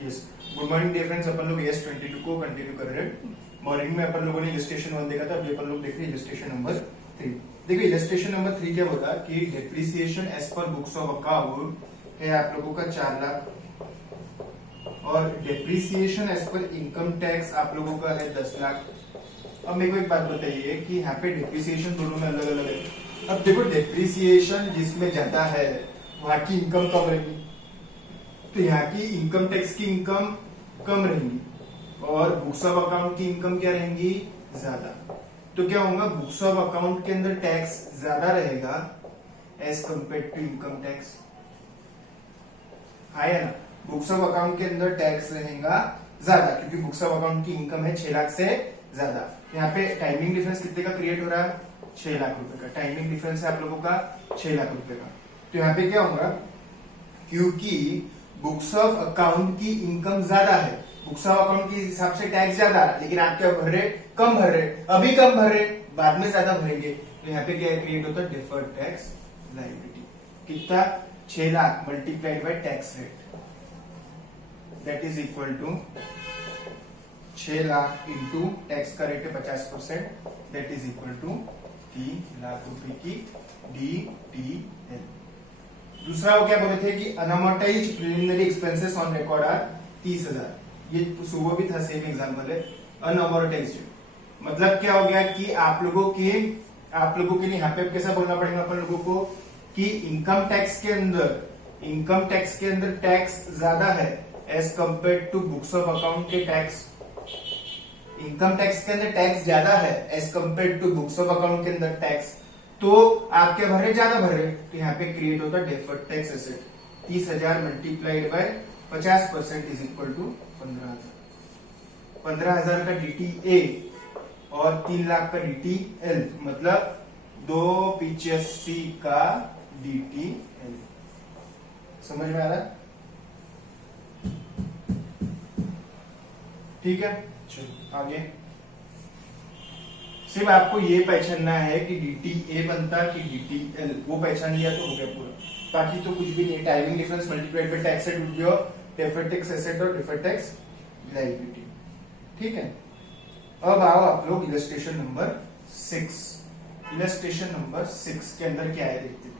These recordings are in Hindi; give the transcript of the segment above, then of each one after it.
Yes, good morning dear friends. अपन लोग एस 22 को कंटिन्यू कर रहे हैं। मॉर्निंग में अपन लोगों ने इलस्ट्रेशन 1 देखा था, अभी अपन लोग देख रहे हैं इलस्ट्रेशन नंबर 3। देखिए इलस्ट्रेशन नंबर 3 क्या बोला कि depreciation as per books of account है आप लोगों का 4 लाख और depreciation as per income tax आप लोगों का है 10 लाख। अब मेरे को एक बात बताइए कि यहाँ पे डेप्रिसिएशन दोनों में अलग अलग है। अब देखो डेप्रिसिएशन जिसमें ज्यादा है वहां की इनकम कम रहेगी, तो यहाँ की इनकम टैक्स की इनकम कम रहेंगी और बुक्स ऑफ अकाउंट की इनकम क्या रहेंगी, ज्यादा। तो क्या होगा, बुक्स ऑफ अकाउंट के अंदर टैक्स ज्यादा रहेगा as compare to income tax, है ना। बुक्स ऑफ अकाउंट के अंदर टैक्स रहेगा ज्यादा क्योंकि बुक्स ऑफ अकाउंट की इनकम है 6 लाख से ज्यादा। यहाँ पे टाइमिंग डिफरेंस कितने का क्रिएट हो रहा है, 6 लाख रुपए का टाइमिंग डिफरेंस है आप लोगों का 6 लाख रुपए का। तो यहाँ पे क्या होगा, क्योंकि बुक्स ऑफ अकाउंट की इनकम ज्यादा है, बुक्स ऑफ अकाउंट के हिसाब से टैक्स ज्यादा, लेकिन आप क्या भर रहे, कम भर रहे, अभी कम भर रहे, बाद में ज्यादा भरेंगे। तो यहाँ पे क्या क्रिएट होता है, डिफर्ड टैक्स लायबिलिटी। कितना, 6 lakh multiplied by tax rate, that is equal to 6 lakh into tax का रेट है 50%, that is equal to 3 lakh रुपए की DTL। दूसरा वो क्या बोले थे कि unamortized preliminary expenses on record are 30,000। ये सुबह भी था, सेम एग्जांपल है। अनअमोर्टाइज्ड मतलब क्या हो गया कि आप लोगों के लिए यहाँ पे कैसा बोलना पड़ेगा अपन लोगों को कि इनकम टैक्स के अंदर टैक्स ज्यादा है as compare to books of account के टैक्स। इनकम टैक्स के अंदर टैक्स ज्यादा है as compare to books of account के अंदर टैक्स, तो आप क्या भर रहे, ज्यादा भर रहे, तो यहाँ पे क्रिएट होता है deferred tax asset. 30,000 multiplied by 50% is equal to 15,000। 15,000 का DTA और 3 लाख का DTL मतलब 285 का DTL। समझ में आ रहा है? ठीक है, चलो आगे। सिर्फ आपको ये पहचानना है कि DTA बनता कि DTL, वो पहचान लिया तो हो गया पूरा, बाकी तो कुछ भी नहीं। Timing difference multiplied by tax rate would be your deferred tax asset और डिफर्ड टैक्स लायबिलिटी। ठीक है, अब आओ आप लोग इलस्ट्रेशन नंबर 6। इलस्ट्रेशन नंबर 6 के अंदर क्या है देखते हैं।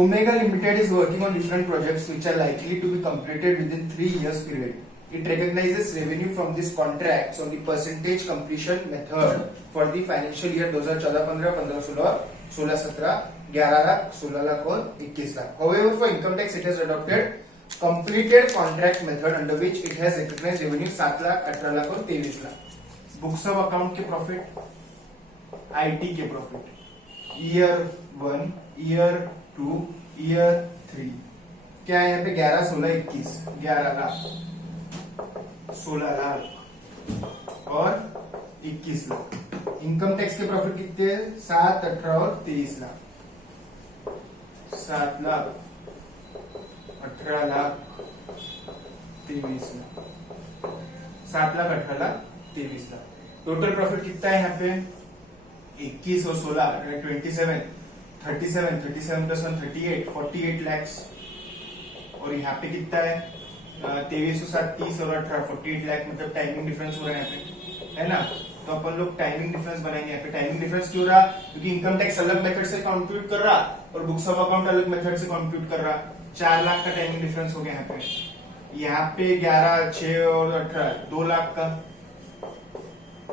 Omega Limited is working on different projects which are likely to be completed within 3 years period. It recognizes revenue from these contracts on the percentage completion method for the financial year 2014-15, 15-16, 16-17, 11 lakh, 16 lakh और 21 lakh. However, for income tax, it has adopted completed contract method under which it has recognized revenue 7 lakh, 18 lakh और 23 लाख। Books of account के प्रॉफिट, IT के प्रॉफिट, ईयर 1, ईयर 2, ईयर 3 क्या है यहाँ पे 11, 16, 21, 11 लाख, 16 लाख और 21 लाख। इनकम टैक्स के प्रॉफिट कितने हैं, 7, 18 और 23 लाख। 7 लाख, 18 लाख, 23 लाख, 7 लाख, 18 लाख, 23 लाख। टोटल प्रॉफिट कितना है यहाँ पे, 21 और 16 27, 37 प्लस 1 38, 48 लैक्स। और यहाँ पे कितना है 2307, 30 और 18, 48 लाख। मतलब टाइमिंग डिफरेंस हो रहा है यहाँ पे, है ना। तो अपन लोग टाइमिंग डिफरेंस बनाएंगे। यहाँ पे टाइमिंग डिफरेंस क्यों रहा, क्योंकि इनकम टैक्स अलग मेथड से कंप्यूट कर रहा और बुक्स ऑफ अकाउंट अलग मेथड से कंप्यूट कर रहा। 4 लाख का टाइमिंग डिफरेंस हो गया यहाँ पे। यहाँ पे 11, 6 और 18 2 लाख का,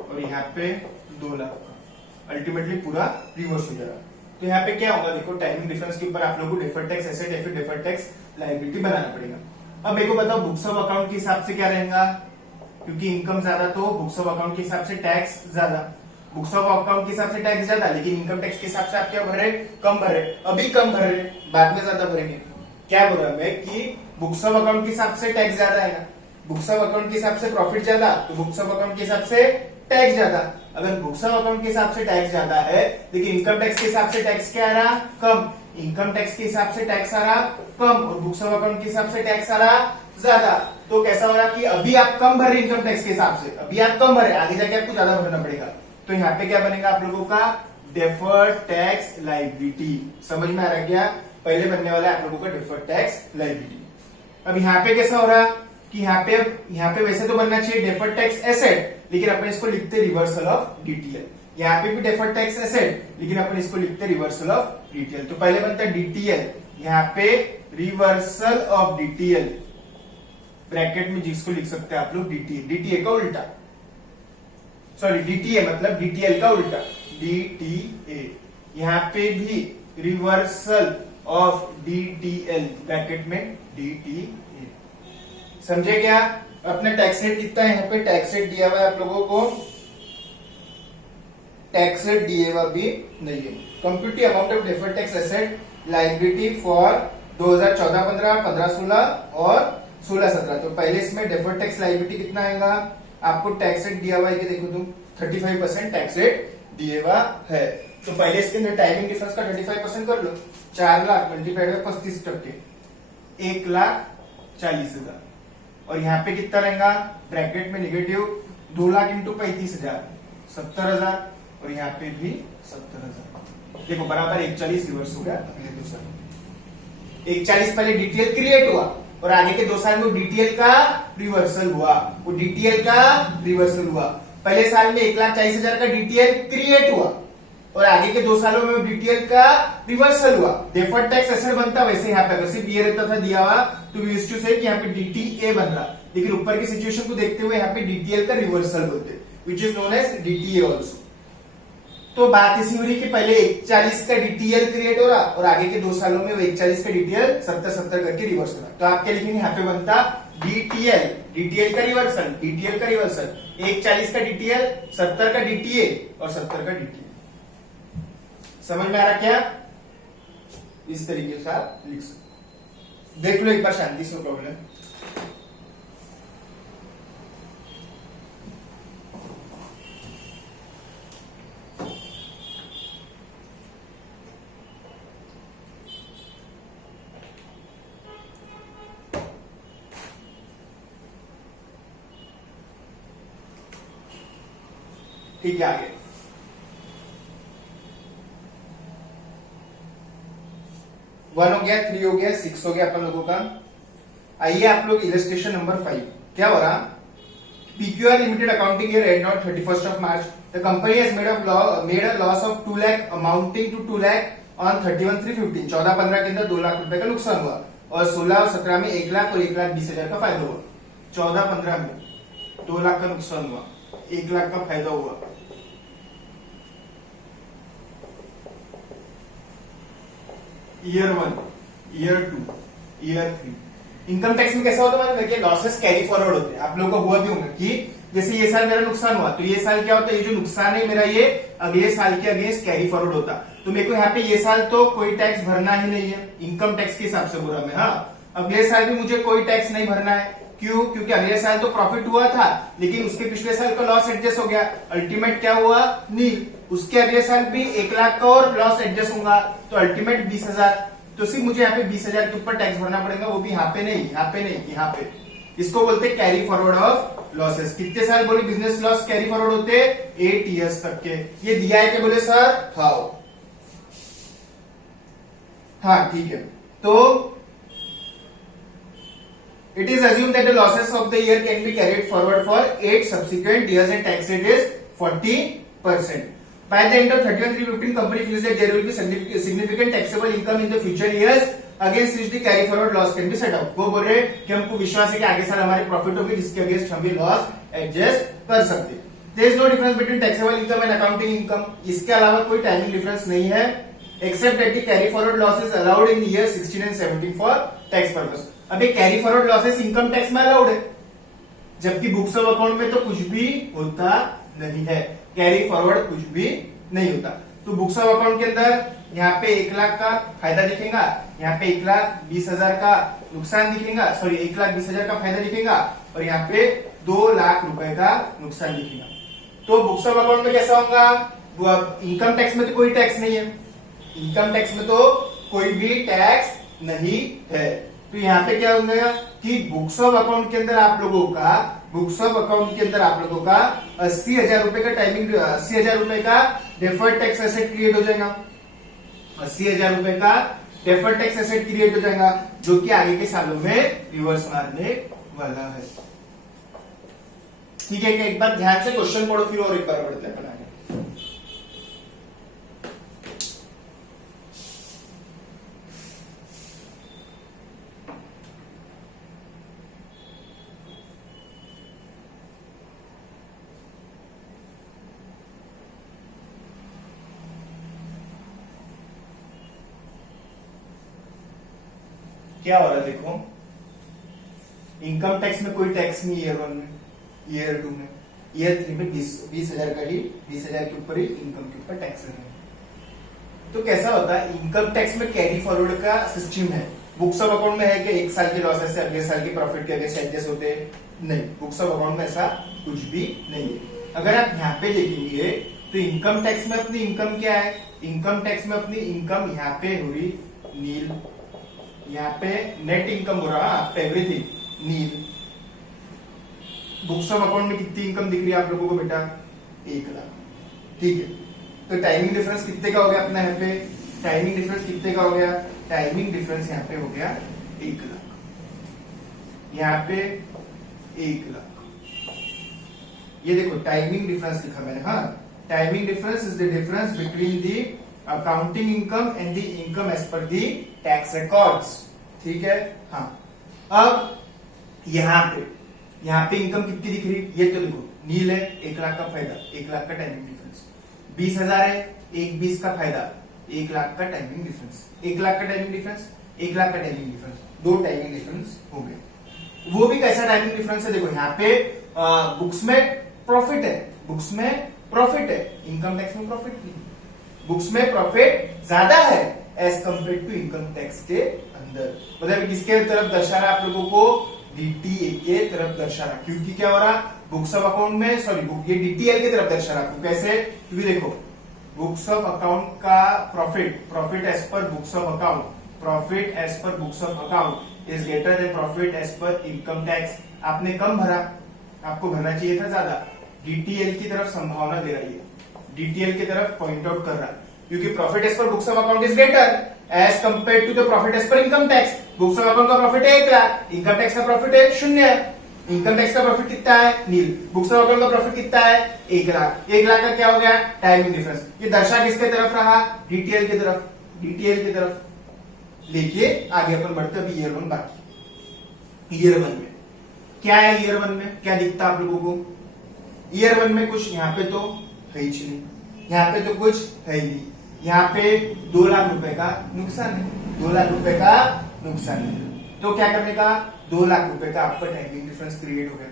और यहाँ पे 2 लाख का। अल्टीमेटली पूरा रिवर्स हो जाएगा। तो यहाँ पे क्या होगा, देखो टाइमिंग डिफरेंस के ऊपर आप लोगों को डिफर्ड टैक्स एसेट या फिर डिफर्ड टैक्स लायबिलिटी बनाना पड़ेगा। अब मेरे को बताओ बुक्स ऑफ अकाउंट के हिसाब से क्या रहेगा, क्योंकि इनकम ज्यादा तो बुक्स ऑफ अकाउंट के हिसाब से टैक्स ज्यादा। बुक्स ऑफ अकाउंट के हिसाब से टैक्स ज्यादा, लेकिन इनकम टैक्स के हिसाब से आप क्या भर रहे, कम भर रहे, अभी कम भर रहे, बाद में ज्यादा भरेंगे। क्या बोल रहा मैं कि बुक्स ऑफ अकाउंट के हिसाब से टैक्स ज्यादा है ना, बुक्स ऑफ अकाउंट के हिसाब से प्रॉफिट ज्यादा, तो बुक्स ऑफ अकाउंट के हिसाब से टैक्स ज्यादा। अगर बुक्स ऑफ अकाउंट के हिसाब से टैक्स ज्यादा है, लेकिन इनकम टैक्स के हिसाब से टैक्स क्या आ रहा, कम। इनकम टैक्स के हिसाब से टैक्स आ रहा कम और बुक्स ऑफ अकाउंट के हिसाब से टैक्स आ रहा ज्यादा। तो कैसा हो रहा कि अभी आप कम भर रहे इनकम टैक्स के हिसाब से, अभी आप कम भरे, आगे जाके आपको ज्यादा भरना पड़ेगा। तो यहाँ पे क्या बनेगा आप लोगों का, डिफर्ड टैक्स लायबिलिटी। समझ में आ रहा क्या, पहले बनने वाला है आप लोगों का डिफर्ड टैक्स लायबिलिटी। अब यहाँ पे कैसा हो रहा कि यहाँ पे वैसे तो बनना चाहिए डेफर्ड टैक्स एसेट, लेकिन अपन इसको लिखते रिवर्सल ऑफ डीटीएल। यहाँ पे भी डेफर्ड टैक्स एसेट, लेकिन अपन इसको लिखते रिवर्सल ऑफ डीटीएल। तो पहले बनता है डीटीएल, यहाँ पे रिवर्सल ऑफ डीटीएल, ब्रैकेट में जिसको लिख सकते हैं आप लोग डीटीए, डीटीए का उल्टा, सॉरी डीटीए मतलब डीटीएल का उल्टा, डीटीए। यहाँ पे भी रिवर्सल ऑफ डीटीएल, ब्रैकेट में डीटीए। समझे क्या? अपने टैक्स रेट कितना है? यहाँ पे टैक्स रेट दिया हुआ है आप लोगों को, टैक्स रेट दिए हुआ भी नहीं है। Compute amount of deferred tax asset liability for 2014-15, 15-16 और 16-17। तो पहले इसमें डेफर्ड टैक्स लायबिलिटी कितना आएगा? आपको टैक्स रेट दिया हुआ है कि देखो तुम 35% टैक्स रेट दिए हुआ है। तो पहले इसके अंदर टाइमिंग डिफरेंस का 35% कर लो, 4 लाख मल्टीप्लाइड बाय 35%, 1,40,000। और यहाँ पे कितना रहेगा? ब्रैकेट में नेगेटिव 2 लाख इंटू 35,000, 70,000। और यहाँ पे भी 70,000। देखो बराबर 1,40 रिवर्स हो गया अगले 2 साल। 1,40 पहले डीटीएल क्रिएट हुआ और आगे के 2 साल में डीटीएल का रिवर्सल हुआ, वो डीटीएल का रिवर्सल हुआ। पहले साल में 1,40,000 का डीटीएल क्रिएट हुआ और आगे के 2 सालों में डीटीएल का रिवर्सल हुआ। डेफर्ड टैक्स एसेट बनता वैसे यहाँ पे अगर सिर्फ ये रहता था दिया हुआ तो वी यूज्ड टू से कि यहाँ पे डीटीए बन रहा, लेकिन ऊपर की सिचुएशन को देखते हुए यहाँ पे डीटीएल का रिवर्सल बोलते, which is known as DTA also. तो बात इसी हो रही कि पहले 1,40 का डीटीएल क्रिएट हो रहा और आगे के 2 सालों में वो 1,40 का डीटीएल 70-70 करके रिवर्स हो रहा। तो आप क्या लिखेंगे? यहाँ पे बनता डीटीएल, डीटीएल का रिवर्सल, डीटीएल का रिवर्सल, 1,40 का डीटीएल, 70 का डीटीए और 70 का डीटीए। समझ में आ रहा क्या? इस तरीके से आप लिख सकते। देख लो एक बार शांति से प्रॉब्लम। ठीक है, आगे 1 हो गया, 3 हो गया, 6 हो गया अपन लोगों का। आइए आप लोग इलस्ट्रेशन नंबर 5। क्या हो रहा? PQR limited accounting year and on 31st of March. The company has made a loss of 2 lakh amounting to 2 lakh on 31/3/15. 14-15 के अंदर 2 लाख रुपए का नुकसान हुआ और 16 और 17 में 1 लाख और 1,20,000 का फायदा हुआ। 14-15 में 2 लाख का नुकसान हुआ, 1 लाख का फायदा हुआ। Year 1, year 2, year 3। Income tax में कैसा होता है? लॉसेस कैरी फॉरवर्ड होते हैं। आप लोगों को हुआ भी होगा कि जैसे ये साल मेरा नुकसान हुआ तो ये साल क्या होता है? ये जो नुकसान है मेरा ये अगले साल के अगेंस्ट कैरी फॉरवर्ड होता। तो मेरे को यहाँ पे ये साल तो कोई टैक्स भरना ही नहीं है इनकम टैक्स के हिसाब से बोला मैं। हाँ, अगले साल भी मुझे कोई टैक्स नहीं भरना है। क्यों? क्योंकि अगले साल तो प्रॉफिट हुआ था लेकिन उसके पिछले साल का लॉस एडजस्ट हो गया, अल्टीमेट क्या हुआ? नील। उसके अगले साल भी 1 लाख का और लॉस एडजस्ट होगा तो अल्टीमेट 20,000। तो सिर्फ मुझे यहाँ पे 20,000 के ऊपर टैक्स भरना पड़ेगा, वो भी यहाँ पे नहीं, यहाँ पे नहीं, यहाँ पे। इसको बोलते हैं कैरी फॉरवर्ड ऑफ लॉसेस। कितने साल बोले बिजनेस लॉस कैरी फॉरवर्ड होते? 8 ईयर्स तक के। ये दिया है क्या बोले सर? हाँ ठीक है। तो it is assumed that the losses of the year can be carried forward for 8 subsequent years and tax rate is 40%. By the end of 31/3/15, company feels that there will be significant taxable income in the future years against which the carry forward loss can be set out. वो बोल रहे कि हमको विश्वास है कि आगे साल हमारे प्रॉफिट होगी जिसके अगेंस्ट हम भी लॉस एडजस्ट कर सकते। There is no difference between taxable income and accounting income. इसके अलावा कोई टाइमिंग डिफरेंस नहीं है, except that the carry forward loss is allowed in year 16 and 17 for tax purpose. अब ये carry forward losses income tax में अलाउड है, जबकि बुक्स ऑफ अकाउंट में तो कुछ भी होता नहीं है, कैरी फॉरवर्ड कुछ भी नहीं होता। तो बुक्स ऑफ अकाउंट के अंदर यहाँ पे 1 लाख का फायदा दिखेगा, यहाँ पे 1,20,000 का नुकसान दिखेगा, सॉरी 1,20,000 का फायदा दिखेगा और यहाँ पे 2 लाख रुपए का नुकसान दिखेगा। तो बुक्स ऑफ अकाउंट में कैसा होगा? इनकम टैक्स में तो कोई टैक्स नहीं है, इनकम टैक्स में तो कोई भी टैक्स नहीं है। तो यहाँ पे क्या होगा कि बुक्स ऑफ अकाउंट के अंदर आप लोगों का 80,000 रुपए का टाइमिंग, 80,000 रुपए का डेफर्ड टैक्स एसेट क्रिएट हो जाएगा। 80,000 रुपए का डेफर्ड टैक्स एसेट क्रिएट हो जाएगा जो कि आगे के सालों में रिवर्स मारने वाला है। ठीक है, एक बार ध्यान से क्वेश्चन पढ़ो फिर और एक बार पढ़ते हैं अपन आगे। क्या हो रहा है देखो, इनकम टैक्स में कोई टैक्स नहीं ईयर 1 में, ईयर 2 में, ईयर 3 में 20,000 का ही 20,000 के ऊपर ही इनकम के ऊपर टैक्स लगेगा। तो कैसा होता है, इनकम टैक्स में कैरी फॉरवर्ड का सिस्टम है। बुक्स ऑफ अकाउंट में है कि एक साल के लॉसेस से अगले साल के प्रॉफिट के अगेंस्ट एडजस्ट होते हैं, नहीं, बुक्स ऑफ अकाउंट में ऐसा कुछ भी नहीं है। अगर आप यहाँ पे देखेंगे तो इनकम टैक्स में अपनी इनकम क्या है, इनकम टैक्स में अपनी इनकम यहाँ पे हो रही नील, यहाँ पे नेट इनकम हो रहा after everything nil. Books of account में कितनी इनकम दिख रही है आप लोगों को बेटा, 1 लाख। ठीक है, तो टाइमिंग डिफरेंस कितने का हो गया अपना यहाँ पे, टाइमिंग डिफरेंस कितने का हो गया, टाइमिंग डिफरेंस यहाँ पे हो गया 1 लाख, यहाँ पे 1 लाख। ये देखो टाइमिंग डिफरेंस लिखा मैंने, हाँ, timing difference is the difference between the accounting income and the income as per the tax records. ठीक है, हाँ। अब यहाँ पे इनकम कितनी दिख रही है, ये तो देखो नील है, 1 लाख का फायदा, 1 लाख का टाइमिंग डिफरेंस, 20,000 है, 1,20 का फायदा, 1 लाख का टाइमिंग डिफरेंस, 1 लाख का टाइमिंग डिफरेंस, 1 लाख का टाइमिंग डिफरेंस, 2 टाइमिंग डिफरेंस हो गए। वो भी कैसा टाइमिंग डिफरेंस है, देखो यहाँ पे बुक्स में प्रॉफिट है, बुक्स में प्रॉफिट है, इनकम टैक्स में प्रॉफिट नहीं, बुक्स में प्रॉफिट ज्यादा है as compare to income tax के अंदर। मतलब किसके तरफ दर्शा रहा है आप लोगों को, डीटीए के तरफ दर्शा रहा, क्योंकि क्या हो रहा, बुक्स ऑफ अकाउंट में, सॉरी ये डीटीएल की तरफ दर्शा रहा। कैसे, क्योंकि देखो बुक्स ऑफ अकाउंट का profit as per books of account, profit as per books of account is greater than profit as per income tax. आपने कम भरा, आपको भरना चाहिए था ज्यादा, डीटीएल की तरफ संभावना दे रही है, डीटीएल की तरफ पॉइंट आउट कर रहा है, क्योंकि profit as per books of account is greater as compare to the profit as per income tax. Books of account का प्रॉफिट है 1 लाख, इनकम टैक्स का प्रॉफिट है 0 है, इनकम टैक्स का प्रॉफिट कितना है नील, बुक्स ऑफ अकाउंट का प्रॉफिट कितना है 1 लाख, 1 लाख का क्या हो गया टाइमिंग डिफरेंस। ये दर्शा किसके तरफ रहा, डीटीएल की तरफ, डीटीएल की तरफ लेके आगे अपन बढ़ते। अभी ईयर 1 बाकी, ईयर 1 में क्या है, ईयर 1 में क्या दिखता है आप लोगों को, ईयर 1 में कुछ यहाँ पे तो है ही नहीं, यहाँ पे तो कुछ है ही नहीं, यहाँ पे 2 लाख रुपए का नुकसान है, 2 लाख रुपए का नुकसान है। तो क्या करने का, 2 लाख रुपए का आपका टाइमिंग डिफरेंस क्रिएट हो गया,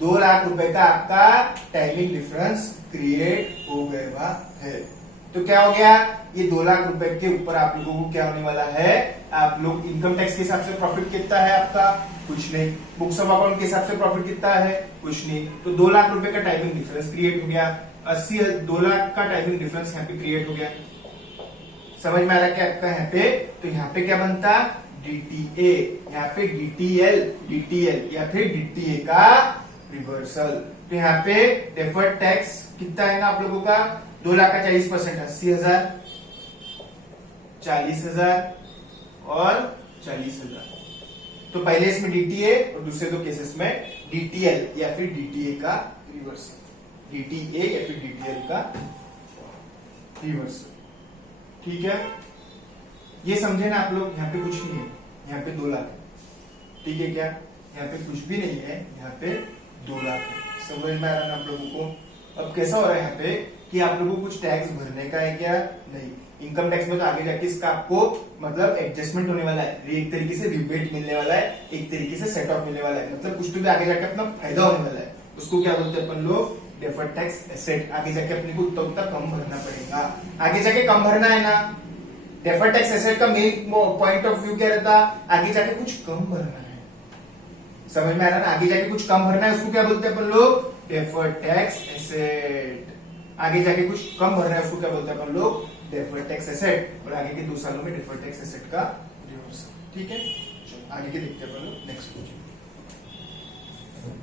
2 लाख रुपए का आपका टाइमिंग डिफरेंस क्रिएट हो गया है। तो क्या हो गया, ये 2 लाख रुपए के ऊपर आप लोगों को क्या होने वाला है, आप लोग इनकम टैक्स के हिसाब से प्रॉफिट कितना है आपका, कुछ नहीं, बुक्स ऑफ अकाउंट के हिसाब से प्रॉफिट कितना है, कुछ नहीं। तो 2 लाख रुपए का टाइमिंग डिफरेंस क्रिएट हो गया, 2 लाख का टाइमिंग डिफरेंस यहाँ पे क्रिएट हो गया। समझ में आ रहा क्या आपका यहाँ पे, तो यहाँ पे क्या बनता, डीटीए, यहाँ पे डीटीएल या फिर डीटीए का रिवर्सल। तो यहाँ पे डेफर्ड टैक्स कितना है ना आप लोगों का, 2 लाख का 40%, 80,000, 40,000 और 40,000। तो पहले इसमें डीटीए और दूसरे 2 केसेस में डीटीएल या फिर डीटीए का रिवर्सल, डीटीए या फिर डीटीएल का रिवर्सल। ठीक है, ये समझे ना आप लोग, यहाँ पे कुछ नहीं है, यहाँ पे 2 लाख है, ठीक है क्या, यहाँ पे कुछ भी नहीं है, यहाँ पे 2 लाख है। समझ में आ रहा है ना आप लोगों को। अब कैसा हो रहा है यहाँ पे कि आप लोगों को कुछ टैक्स भरने का है क्या, नहीं, इनकम टैक्स में तो आगे जाके इसका आपको मतलब एडजस्टमेंट होने वाला है, एक तरीके से रिबेट मिलने वाला है, एक तरीके से सेट ऑफ मिलने वाला है, मतलब कुछ तो भी आगे जाके अपना फायदा होने वाला है। उसको क्या बोलते हैं अपन लोग, डेफर्ड टैक्स एसेट। आगे जाके अपने को उतना उतना कम भरना पड़ेगा, आगे जाके कम भरना है ना। डेफर्ड टैक्स एसेट का मेन पॉइंट ऑफ व्यू क्या रहता, आगे जाके कुछ कम भरना है। समझ में आ रहा है ना, आगे जाके कुछ कम भरना है, उसको क्या बोलते हैं अपन लोग, डेफर्ड टैक्स एसेट। आगे जाके कुछ कम भरना है, उसको क्या बोलते हैं अपन लोग, डेफर्ड टैक्स एसेट। और आगे के 2 सालों में डेफर्ड टैक्स एसेट का रिवर्सल। ठीक है, चलो आगे के देखते हैं अपन लोग नेक्स्ट क्वेश्चन।